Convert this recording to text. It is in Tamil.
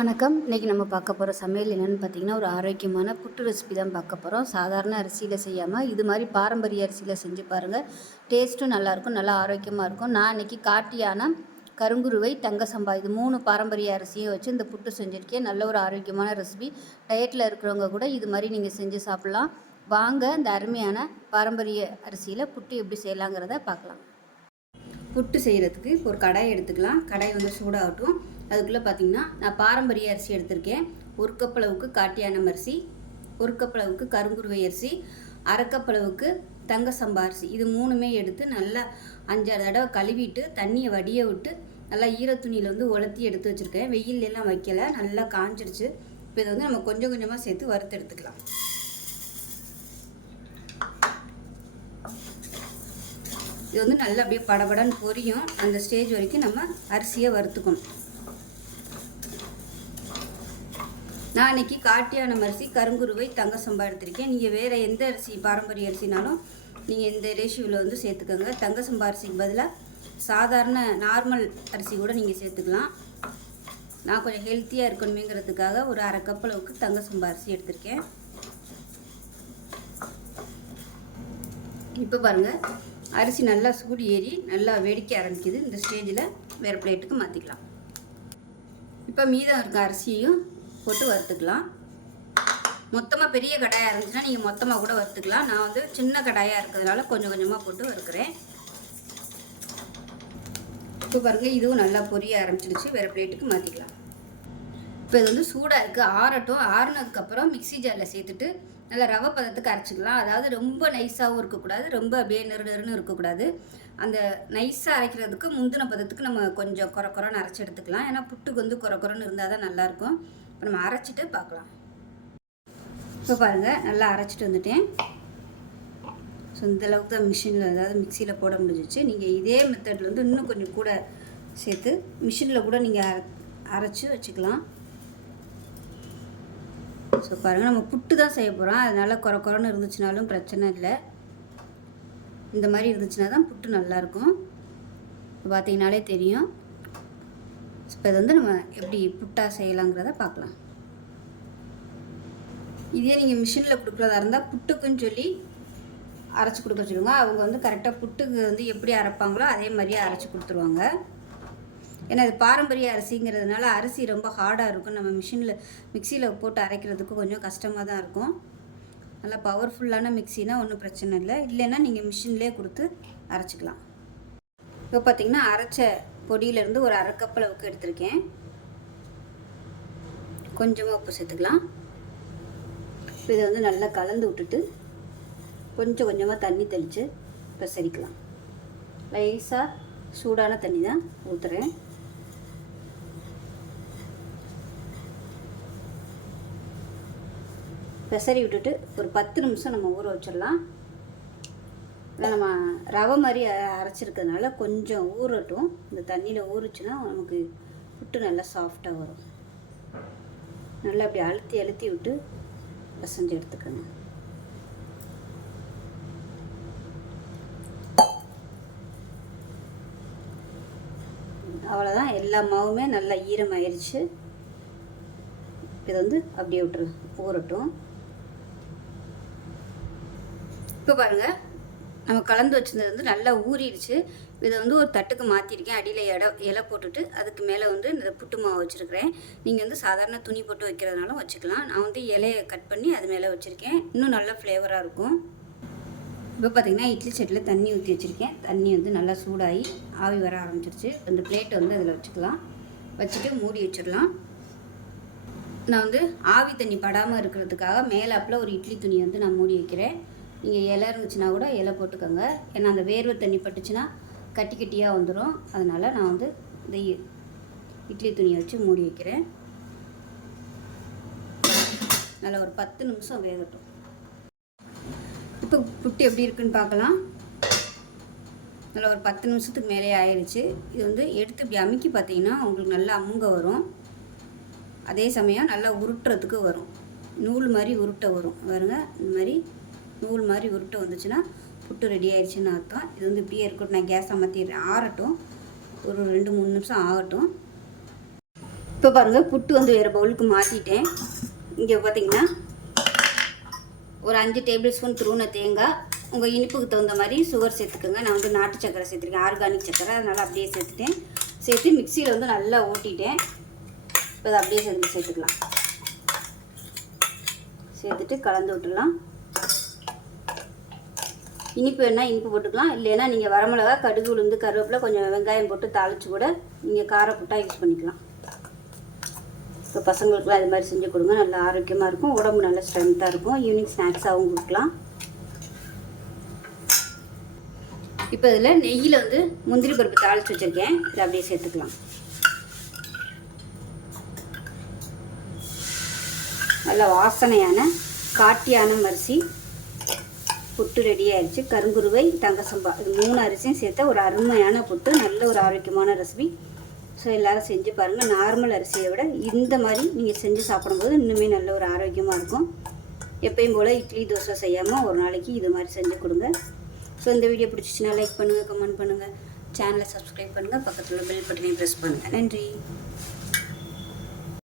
வணக்கம். இன்றைக்கி நம்ம பார்க்க போகிற சமையல் என்னென்னு பார்த்தீங்கன்னா ஒரு ஆரோக்கியமான புட்டு ரெசிபி தான் பார்க்க போகிறோம் சாதாரண அரிசியில் செய்யாமல் இது மாதிரி பாரம்பரிய அரிசியில் செஞ்சு பாருங்கள் டேஸ்ட்டும் நல்லாயிருக்கும் நல்லா ஆரோக்கியமாக இருக்கும். நான் இன்றைக்கி காட்டியான கருங்குருவை தங்க சம்பா இது மூணு பாரம்பரிய அரிசியும் வச்சு இந்த புட்டு செஞ்சுருக்கேன். நல்ல ஒரு ஆரோக்கியமான ரெசிபி டயட்டில் இருக்கிறவங்க கூட இது மாதிரி நீங்கள் செஞ்சு சாப்பிட்லாம். வாங்க இந்த அருமையான பாரம்பரிய அரிசியில் புட்டு எப்படி செய்யலாங்கிறத பார்க்கலாம். புட்டு செய்கிறதுக்கு இப்போ ஒரு கடாய் எடுத்துக்கலாம். கடாய் வந்து சூடாகட்டும். அதுக்குள்ளே பார்த்தீங்கன்னா நான் பாரம்பரிய அரிசி எடுத்திருக்கேன். ஒரு கப்பளவுக்கு காட்டியானம் அரிசி ஒரு கப்பளவுக்கு கருங்குருவை அரிசி அரைக்கப்பளவுக்கு தங்க சம்பா அரிசி. இது மூணுமே எடுத்து நல்லா அஞ்சாறு தடவை கழுவிட்டு தண்ணியை வடிய விட்டு நல்லா ஈரத்துணியில் வந்து உலர்த்தி எடுத்து வச்சுருக்கேன். வெயிலெல்லாம் வைக்கலை வைக்கல நல்லா காஞ்சிருச்சு. இப்போ இதை வந்து நம்ம கொஞ்சம் கொஞ்சமாக சேர்த்து வறுத்து எடுத்துக்கலாம். இது வந்து நல்லா அப்படியே படபடன்னு பொரியும். அந்த ஸ்டேஜ் வரைக்கும் நம்ம அரிசியை வறுத்துக்கணும். நான் அன்றைக்கி காட்டியானம் அரிசி கருங்குருவை தங்க சம்பா எடுத்திருக்கேன் நீங்கள் வேறு எந்த அரிசி பாரம்பரிய அரிசினாலும் நீங்கள் இந்த ரேஷியோவில் வந்து சேர்த்துக்கோங்க. தங்க சம்பா அரிசிக்கு பதிலாக சாதாரண நார்மல் அரிசி கூட நீங்கள் சேர்த்துக்கலாம். நான் கொஞ்சம் ஹெல்த்தியாக இருக்கணுமேங்கிறதுக்காக ஒரு அரை கப் அளவுக்கு தங்க சம்பா அரிசி எடுத்திருக்கேன். இப்போ பாருங்கள் அரிசி நல்லா சூடு ஏறி நல்லா வெடிக்க ஆரம்பிக்குது. இந்த ஸ்டேஜில் வேறு பிளேட்டுக்கு மாற்றிக்கலாம் இப்போ மீதம் இருக்க அரிசியையும் போட்டு வறுத்துக்கலாம். மொத்தமாக பெரிய கடாயாக இருந்துச்சுன்னா நீங்கள் மொத்தமாக கூட வறுத்துக்கலாம். நான் வந்து சின்ன கடாயாக இருக்கிறதுனால கொஞ்சம் கொஞ்சமாக போட்டு வறுக்கிறேன். இப்போ பாருங்கள் இதுவும் நல்லா பொரிய ஆரம்பிச்சிடுச்சு வேறு பிளேட்டுக்கு மாற்றிக்கலாம் இப்போ இது வந்து சூடாக இருக்குது ஆறட்டும். ஆறுனதுக்கப்புறம் மிக்ஸி ஜாரில் சேர்த்துட்டு நல்லா ரவை பதத்துக்கு அரைச்சிக்கலாம். அதாவது ரொம்ப நைஸாகவும் இருக்கக்கூடாது. ரொம்ப அப்படியே நெரு நெருன்னு இருக்கக்கூடாது. அந்த நைஸாக அரைக்கிறதுக்கு முந்தின பதத்துக்கு நம்ம கொஞ்சம் குறை குறைன்னு அரைச்சி எடுத்துக்கலாம். ஏன்னா புட்டுக்கு வந்து குறை குறைன்னு இருந்தால் தான் நல்லாயிருக்கும். இப்போ நம்ம அரைச்சிட்டு பார்க்கலாம். இப்போ பாருங்கள் நல்லா அரைச்சிட்டு வந்துட்டேன். ஸோ இந்த அளவுக்கு தான் மிஷினில் அதாவது மிக்சியில் போட முடிஞ்சிச்சு. நீங்கள் இதே மெத்தடில் வந்து இன்னும் கொஞ்சம் கூட சேர்த்து மிஷினில் கூட நீங்கள் அரைச்சி வச்சுக்கலாம். ஸோ பாருங்கள் நம்ம புட்டு தான் செய்ய போகிறோம் அதனால் குறை குறைன்னு இருந்துச்சுனாலும் பிரச்சனை இல்லை. இந்த மாதிரி இருந்துச்சுன்னா தான் புட்டு நல்லாயிருக்கும் பார்த்தீங்கனாலே தெரியும். இப்போ இது வந்து நம்ம எப்படி புட்டா செய்யலாங்கிறத பார்க்கலாம். இதே நீங்கள் மிஷினில் கொடுக்குறதா இருந்தால் புட்டுக்குன்னு சொல்லி அரைச்சி கொடுக்க சொல்லுங்க. அவங்க வந்து கரெக்டாக புட்டுக்கு வந்து எப்படி அரைப்பாங்களோ அதே மாதிரியே அரைச்சி கொடுத்துருவாங்க. ஏன்னா இது பாரம்பரிய அரிசிங்கிறதுனால அரிசி ரொம்ப ஹார்டாக இருக்கும். நம்ம மிஷினில் மிக்சியில் போட்டு அரைக்கிறதுக்கு கொஞ்சம் கஷ்டமாக தான் இருக்கும். நல்லா பவர்ஃபுல்லான மிக்சினா ஒன்றும் பிரச்சனை இல்லை. இல்லைன்னா நீங்கள் மிஷின்லேயே கொடுத்து அரைச்சிக்கலாம். இப்போ பார்த்தீங்கன்னா அரைச்ச பொடியிலேருந்து ஒரு அரை கப் அளவுக்கு எடுத்திருக்கேன். கொஞ்சமாக உப்பு சேர்த்துக்கலாம். இப்போ இதை வந்து நல்லா கலந்து விட்டுட்டு கொஞ்சம் கொஞ்சமாக தண்ணி தெளித்து இப்போ சரிக்கலாம் லைஸாக சூடான தண்ணி தான் ஊற்றுறேன் பெசரி விட்டுட்டு ஒரு பத்து நிமிஷம் நம்ம ஊற வச்சிடலாம். நம்ம ரவை மாதிரி அரைச்சிருக்கிறதுனால கொஞ்சம் ஊறட்டும். இந்த தண்ணியில் ஊறுச்சுன்னா நமக்கு புட்டு நல்லா சாஃப்டாக வரும். நல்லா அப்படி அழுத்தி அழுத்தி விட்டு பசஞ்சு எடுத்துக்கணும் அவ்வளோதான் எல்லா மாவுமே நல்லா ஈரமாயிருச்சு. இதை வந்து அப்படியே விட்டுரு ஊறட்டும். இப்போ பாருங்கள் நம்ம கலந்து வச்சுருந்தது வந்து நல்லா ஊறிடுச்சு. இதை வந்து ஒரு தட்டுக்கு மாற்றிருக்கேன் அடியில் இட இலை போட்டுட்டு அதுக்கு மேலே வந்து இந்த புட்டு மாவு வச்சுருக்கிறேன். நீங்கள் வந்து சாதாரண துணி போட்டு வைக்கிறதுனாலும் வச்சுக்கலாம். நான் வந்து இலையை கட் பண்ணி அது மேலே வச்சுருக்கேன். இன்னும் நல்லா ஃப்ளேவராக இருக்கும். இப்போ பார்த்தீங்கன்னா இட்லி செட்டில் தண்ணி ஊற்றி வச்சுருக்கேன். தண்ணி வந்து நல்லா சூடாகி ஆவி வர ஆரம்பிச்சிருச்சு. அந்த பிளேட்டை வந்து அதில் வச்சுக்கலாம். வச்சுட்டு மூடி வச்சிடலாம். நான் வந்து ஆவி தண்ணி படாமல் இருக்கிறதுக்காக மேலாப்பில் ஒரு இட்லி துணியை வந்து நான் மூடி வைக்கிறேன். நீங்கள் இலை இருந்துச்சுன்னா கூட இலை போட்டுக்கோங்க. ஏன்னா அந்த வேர்வை தண்ணி பட்டுச்சுன்னா கட்டி கட்டியாக வந்துடும் அதனால் நான் வந்து இந்த இட்லி துணியை வச்சு மூடி வைக்கிறேன். நல்லா ஒரு பத்து நிமிஷம் வேகட்டும். இப்போ புட்டு எப்படி இருக்குன்னு பார்க்கலாம். நல்லா ஒரு பத்து நிமிஷத்துக்கு மேலே ஆயிடுச்சு இது வந்து எடுத்து இப்படி அமுக்கி பார்த்தீங்கன்னா உங்களுக்கு நல்லா அமுங்க வரும். அதே சமயம் நல்லா உருட்டுறதுக்கு வரும். நூல் மாதிரி உருட்ட வரும். வருங்க இந்த மாதிரி நூல் மாதிரி உருட்டு வந்துச்சுன்னா புட்டு ரெடி ஆயிடுச்சுன்னு அர்த்தம். இது வந்து இப்படியே இருக்கட்டும். நான் கேஸ் அமர்த்திடுறேன். ஆறட்டும். ஒரு ரெண்டு மூணு நிமிஷம் ஆகட்டும். இப்போ பாருங்கள் புட்டு வந்து வேறு பவுலுக்கு மாற்றிட்டேன் இங்கே பார்த்தீங்கன்னா ஒரு அஞ்சு டேபிள் ஸ்பூன் துருவன தேங்காய். உங்கள் இனிப்புக்கு தகுந்த மாதிரி சுகர் சேர்த்துக்கோங்க. நான் வந்து நாட்டு சக்கரை சேர்த்துருக்கேன். ஆர்கானிக் சக்கரை. அதனால் அப்படியே சேர்த்துட்டேன். சேர்த்து மிக்சியில் வந்து நல்லா ஓட்டிட்டேன். இப்போ அதை அப்படியே சேர்த்து சேர்த்துக்கலாம். சேர்த்துட்டு கலந்து விட்டுடலாம். இனிப்பு வேணால் இனிப்பு போட்டுக்கலாம். இல்லைன்னா நீங்கள் வரமிளகா கடுகு உளுந்து கருவேப்பிலை கொஞ்சம் வெங்காயம் போட்டு தாளித்து கூட நீங்கள் காரப்புட்டாக யூஸ் பண்ணிக்கலாம். இப்போ பசங்களுக்குலாம் இது மாதிரி செஞ்சு கொடுங்க. நல்லா ஆரோக்கியமாக இருக்கும். உடம்பு நல்லா ஸ்ட்ரென்த்தாக இருக்கும். ஈவினிங் ஸ்நாக்ஸாகவும் கொடுக்கலாம். இப்போ இதில் நெய்யில் வந்து முந்திரி பருப்பு தாளித்து வச்சுருக்கேன். இதை அப்படியே சேர்த்துக்கலாம். நல்ல வாசனையான காட்டியான மரிசி புட்டு ரெடி ஆயிடுச்சு. கருங்குருவை தங்கசம்பா இது மூணு அரிசியும் சேர்த்த ஒரு அருமையான புட்டு நல்ல ஒரு ஆரோக்கியமான ரெசிபி ஸோ எல்லோரும் செஞ்சு பாருங்கள் நார்மல் அரிசியை விட இந்த மாதிரி நீங்கள் செஞ்சு சாப்பிடும்போது இன்னுமே நல்ல ஒரு ஆரோக்கியமாக இருக்கும். எப்பயும் போல் இட்லி தோசை செய்யாமல் ஒரு நாளைக்கு இது மாதிரி செஞ்சு கொடுங்க. ஸோ இந்த வீடியோ பிடிச்சிச்சின்னா லைக் பண்ணுங்கள் கமெண்ட் பண்ணுங்கள் சேனலை சப்ஸ்கிரைப் பண்ணுங்கள் பக்கத்தில் பெல் பட்டனையும் ப்ரெஸ் பண்ணுங்கள் நன்றி.